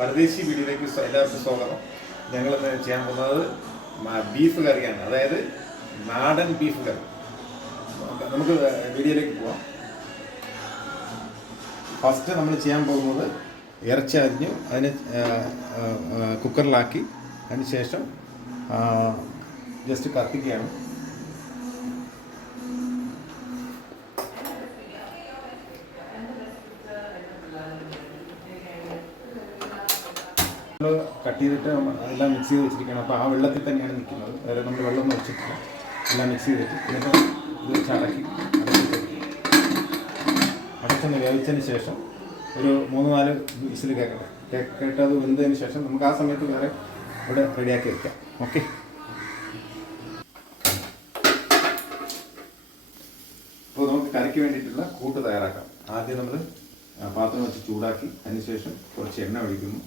പരദേശി വീഡിയോയിലേക്ക് എല്ലാവർക്കും സ്വാഗതം. ഞങ്ങളിന്ന് ചെയ്യാൻ പോകുന്നത് ബീഫ് കറിയാണ്, അതായത് നാടൻ ബീഫ് കറി. നമുക്ക് വീഡിയോയിലേക്ക് പോവാം. ഫസ്റ്റ് നമ്മൾ ചെയ്യാൻ പോകുന്നത് ഇറച്ചി അരിഞ്ഞു അതിന് കുക്കറിലാക്കി അതിന് ശേഷം ജസ്റ്റ് കത്തിക്കുകയാണ്. കട്ട് ചെയ്തിട്ട് എല്ലാം മിക്സ് ചെയ്ത് വെച്ചിരിക്കണം. അപ്പോൾ ആ വെള്ളത്തിൽ തന്നെയാണ് നിൽക്കുന്നത്, വേറെ നമ്മൾ വെള്ളമൊന്നും ഒഴിച്ചിട്ടില്ല. എല്ലാം മിക്സ് ചെയ്തിട്ട് എന്നിട്ട് ഇത് വെച്ച് അടച്ചൊന്ന് വേവിച്ചതിന് ശേഷം ഒരു 3-4 വിസിൽ കേട്ടത് വെന്തതിന് ശേഷം നമുക്ക് ആ സമയത്ത് വേറെ ഇവിടെ റെഡിയാക്കി വെക്കാം. ഓക്കെ, അപ്പോൾ നമുക്ക് കറിക്ക് വേണ്ടിയിട്ടുള്ള കൂട്ട് തയ്യാറാക്കാം. ആദ്യം നമ്മൾ പാത്രം വെച്ച് ചൂടാക്കി അതിന് ശേഷം കുറച്ച് എണ്ണ ഒഴിക്കുന്നു.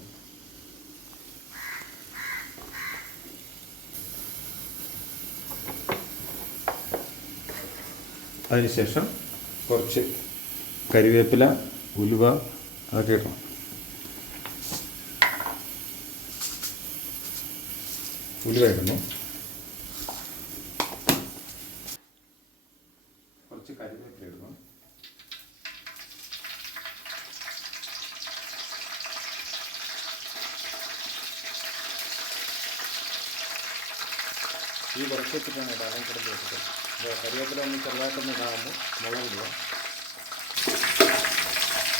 അതിനുശേഷം കുറച്ച് കരിവേപ്പില, ഉലുവ അതൊക്കെ ഇടണം. ഉലുവ ഇടുന്നു, കുറച്ച് കരിവേപ്പില ഇടുന്നു, ഈ കുറച്ച് വെച്ചിട്ടാണ് ഇടാൻ കിടന്ന് വെച്ചിട്ട് കരിവേപ്പില ഒന്ന് ചെറുതായിട്ടൊന്ന് ഇടാകുമ്പോൾ മുളക് ഇടുക.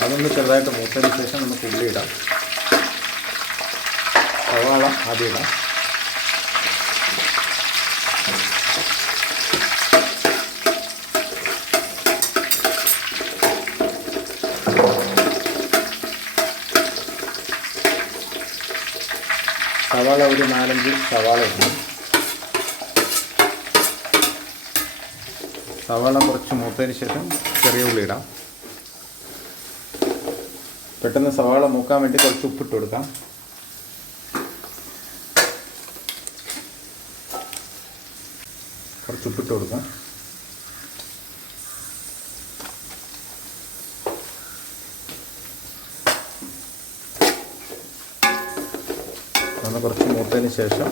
അതൊന്ന് ചെറുതായിട്ട് മൂത്തതിന് ശേഷം നമുക്ക് ഉള്ളി ഇടാം. സവാള ആദ്യം ഇടാം. സവാള ഒരു 4-5 സവാള ഇടണം. സവാള കുറച്ച് മൂത്തതിന് ശേഷം ചെറിയ ഉള്ളി ഇടാം. പെട്ടെന്ന് സവാള മൂക്കാൻ വേണ്ടി കുറച്ച് ഉപ്പിട്ട് കൊടുക്കാം. കുറച്ച് ഉപ്പിട്ട് കൊടുക്കാം. ഒന്ന് കുറച്ച് മൂത്തതിന് ശേഷം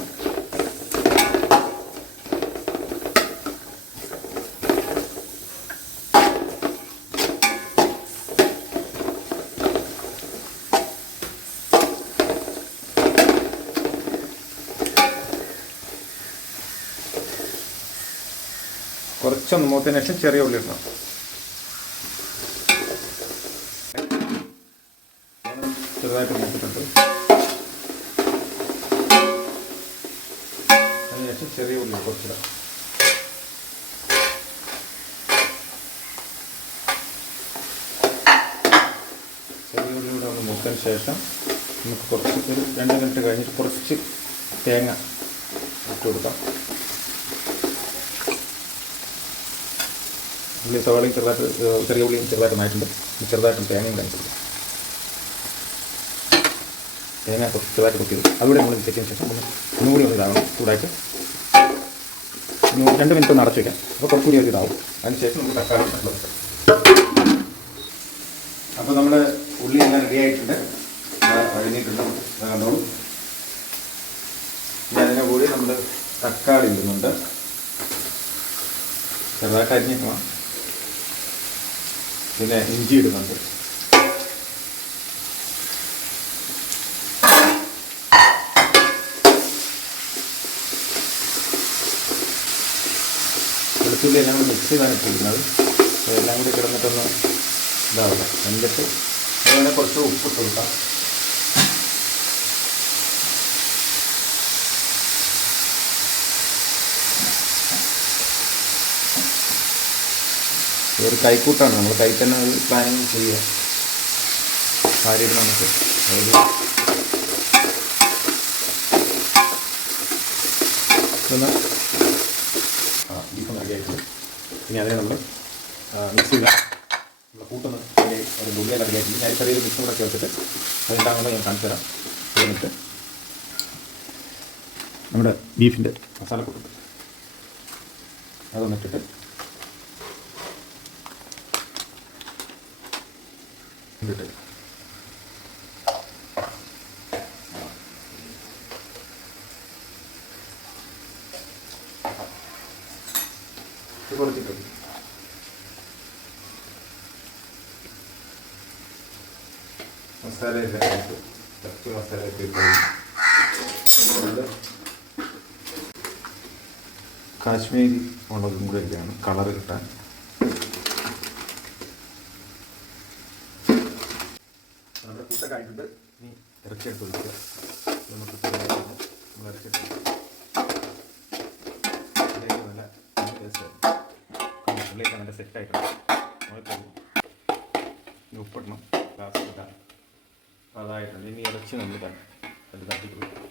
കുറച്ചൊന്ന് മൂത്തതിന് ശേഷം ചെറിയ ഉള്ളി ഇടണം. ചെറുതായിട്ട് മൂത്തിട്ടുണ്ട്. അതിനുശേഷം ചെറിയ ഉള്ളി കുറച്ചിടാം. ചെറിയ ഉള്ളി കൂടെ ഒന്ന് മൂത്തതിന് ശേഷം നമുക്ക് കുറച്ച് ഒരു 2 മിനിറ്റ് കഴിഞ്ഞിട്ട് കുറച്ച് തേങ്ങ ഇട്ട് കൊടുക്കാം. ഉള്ളി സവാളയും ചെറുതായിട്ട് ചെറിയ ഉള്ളിയും ചെറുതായിട്ട് മാറ്റുണ്ട്. ചെറുതായിട്ടും തേങ്ങയും കഴിച്ചിട്ടുണ്ട്. തേങ്ങ ചെറുതായിട്ട് കുത്തിയത് അതുകൂടെ നമ്മൾ ചെക്കിന് ശേഷം ഒന്നുകൂടി ഒന്ന് ഇതാവണം. ചൂടായിട്ട് 2 മിനിറ്റ് ഒന്ന് അടച്ചു വയ്ക്കാം. അപ്പോൾ കുറച്ചുകൂടി ഒരു ഇതാവും. അതിനുശേഷം നമുക്ക് തക്കാളി ഇടണം. അപ്പോൾ നമ്മുടെ ഉള്ളി എല്ലാം റെഡി ആയിട്ടുണ്ട്, കഴിഞ്ഞിട്ടുണ്ട്. കണ്ടോളൂ. ഇനി അതിനെ കൂടി നമ്മൾ തക്കാളി ഇടുന്നുണ്ട്. ചെറുതായിട്ട് അരിഞ്ഞിക്കണം. പിന്നെ ഇഞ്ചി ഇടുന്നുണ്ട്. വെളുത്തുള്ളി എല്ലാം കൂടി മിക്സ് ചെയ്താണ് ഇട്ടിരിക്കുന്നത്. അതെല്ലാം കൂടി കിടന്നിട്ടൊന്ന് ഇതാവുക. എന്നിട്ട് അതുപോലെ കുറച്ച് ഉപ്പിട്ട് കൊടുക്കാം. ഒരു കൈക്കൂട്ടാണ്, നമ്മൾ കൈ തന്നെ ഒരു പ്ലാനിങ് ചെയ്യുക. കാര്യം നമുക്ക് അതായത് ബീഫ് റെഡിയായിട്ട് ഇനി അതിനെ നമ്മൾ മിക്സ് ചെയ്ത നമ്മൾ കൂട്ടുന്ന ഒരു ഉള്ളിയെല്ലാം റെഡിയാക്കി ഞാൻ ചെറിയൊരു മിക്സും കൂടെ ചേർത്തിട്ട് അതുണ്ടാകുമ്പോൾ ഞാൻ കാണിച്ചു തരാം. എന്നിട്ട് നമ്മുടെ ബീഫിൻ്റെ മസാലക്കൂട്ട് അതൊന്നിട്ടിട്ട് കുറച്ചിട്ട് മസാലയൊക്കെ കുറച്ച് മസാലയൊക്കെ ഇട്ട് കാശ്മീരി മുളകും കൂടെ ഒക്കെയാണ് കളർ കിട്ടാൻ. നമ്മുടെ കൂട്ടൊക്കെ ആയിട്ടുണ്ട്. ഇനി ഇറച്ചിയെടുത്ത് ഒഴിക്കുക. നമുക്ക് നമ്മൾ ഇറച്ചിയെടുത്ത് നല്ല ഉള്ളിലേക്ക് നല്ല സെറ്റായിട്ടുണ്ട്. ഇനി ഉപ്പിടണം. ലാസ്റ്റ് ഇടാം. അതായിട്ടുണ്ട്. ഇനി ഇറച്ചി നമ്മൾ തട്ടിക്കൊടുക്കും.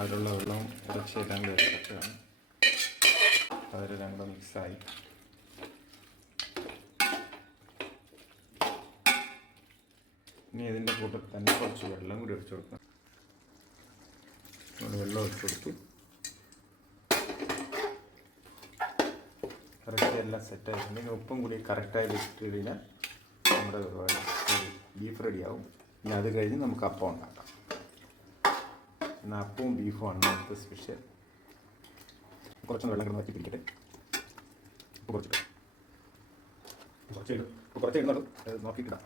അതിലുള്ള വെള്ളവും ഇറച്ചി എല്ലാം കൂടി ഇറച്ചിട്ടാണ്. അതിലെല്ലാം കൂടെ മിക്സായി ഇനി ഇതിൻ്റെ കൂട്ടത്തിൽ തന്നെ കുറച്ച് വെള്ളം കൂടി ഒഴിച്ചു കൊടുക്കണം. വെള്ളം ഒഴിച്ചു കൊടുത്തു. ഇറച്ചി എല്ലാം സെറ്റായിട്ടുണ്ട്. ഇനി ഉപ്പും കൂടി കറക്റ്റായി വെച്ചിട്ട് കഴിഞ്ഞാൽ നമ്മുടെ ഒരുപാട് ബീഫ് റെഡിയാവും. ഇനി അത് കഴിഞ്ഞ് നമുക്ക് അപ്പം ഉണ്ടാക്കാം. എന്നാൽ അപ്പവും ബീഫുമാണ് നമുക്ക് സ്പെഷ്യൽ. കുറച്ചൊന്ന് വെള്ളം കിടന്ന് വറ്റി പിടിക്കട്ടെ. കുറച്ച് ഇടുന്നുള്ളൂ. നോക്കിയിട്ടിടാം.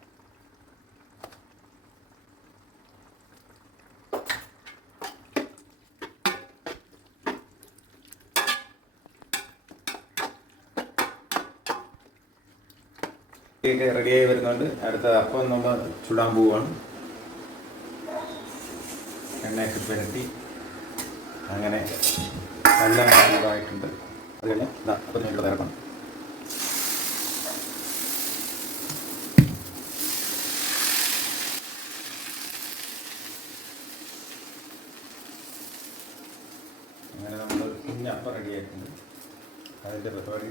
റെഡിയായി വരുന്നുണ്ട്. അടുത്ത അപ്പം നമ്മൾ ചുടാൻ പോവുകയാണ്. എണ്ണയൊക്കെ പുരട്ടി അങ്ങനെ എല്ലാം ഇതായിട്ടുണ്ട്. അത് കഴിഞ്ഞാൽ അപ്പം ഞങ്ങൾ തരണം. അങ്ങനെ നമ്മൾ കുഞ്ഞ് അപ്പം റെഡിയായിട്ടുണ്ട്. അതിൻ്റെ പരിപാടി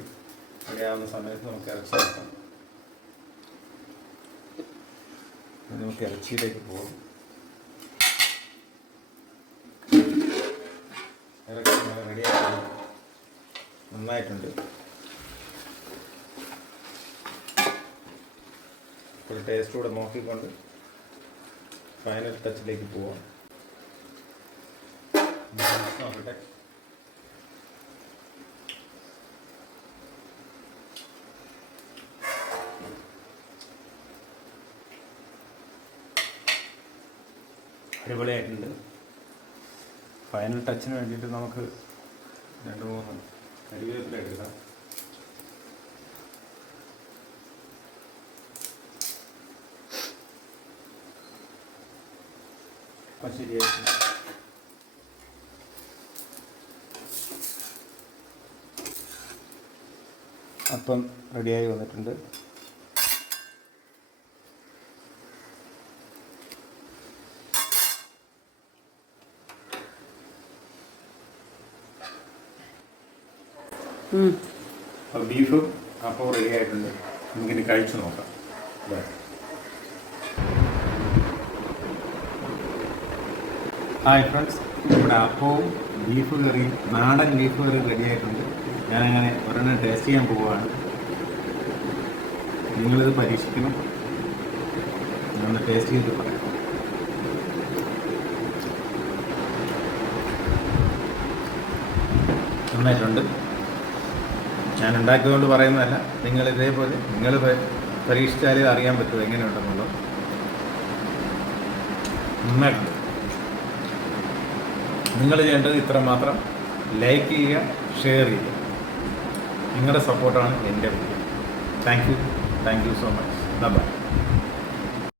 റെഡിയാവുന്ന സമയത്ത് നമുക്ക് ഇറച്ചി വെക്കാം. നമുക്ക് ഇറച്ചിയിലേക്ക് പോകും. ഇറച്ചി റെഡിയാക്കി നന്നായിട്ടുണ്ട്. ഒരു ടേസ്റ്റ് കൂടെ നോക്കിക്കൊണ്ട് ഫൈനൽ ടച്ചിലേക്ക് പോവാം. നോക്കട്ടെ. അടിപൊളിയായിട്ടുണ്ട്. ഫൈനൽ ടച്ചിന് വേണ്ടിയിട്ട് നമുക്ക് 2-3 കരിവേപ്പില എടുക്കാം. അപ്പം ശരിയായിട്ട് അപ്പം റെഡിയായി വന്നിട്ടുണ്ട്. അപ്പോൾ ബീഫും അപ്പം റെഡി ആയിട്ടുണ്ട്. നമുക്കിനി കഴിച്ചു നോക്കാം. ഹായ് ഫ്രണ്ട്സ്, നമ്മുടെ അപ്പവും ബീഫ് കറിയും നാടൻ ബീഫ് കറിയും റെഡി ആയിട്ടുണ്ട്. ഞാനങ്ങനെ ഒരെണ്ണം ടേസ്റ്റ് ചെയ്യാൻ പോവുകയാണ്. നിങ്ങളിത് പരീക്ഷിക്കണം. ഞാനൊന്ന് ടേസ്റ്റ് ചെയ്ത് പറയാം. നന്നായിട്ടുണ്ട്. ഞാൻ ഉണ്ടാക്കിയതുകൊണ്ട് പറയുന്നതല്ല. നിങ്ങൾ ഇതേപോലെ നിങ്ങൾ പരീക്ഷിച്ചാലേ അറിയാൻ പറ്റുമോ എങ്ങനെയുണ്ടെന്നുള്ളത്. നന്നായിട്ടുണ്ട്. നിങ്ങൾ ചെയ്യേണ്ടത് ഇത്ര മാത്രം: ലൈക്ക് ചെയ്യുക, ഷെയർ ചെയ്യുക. നിങ്ങളുടെ സപ്പോർട്ടാണ് എൻ്റെ video. Thank you so much. By.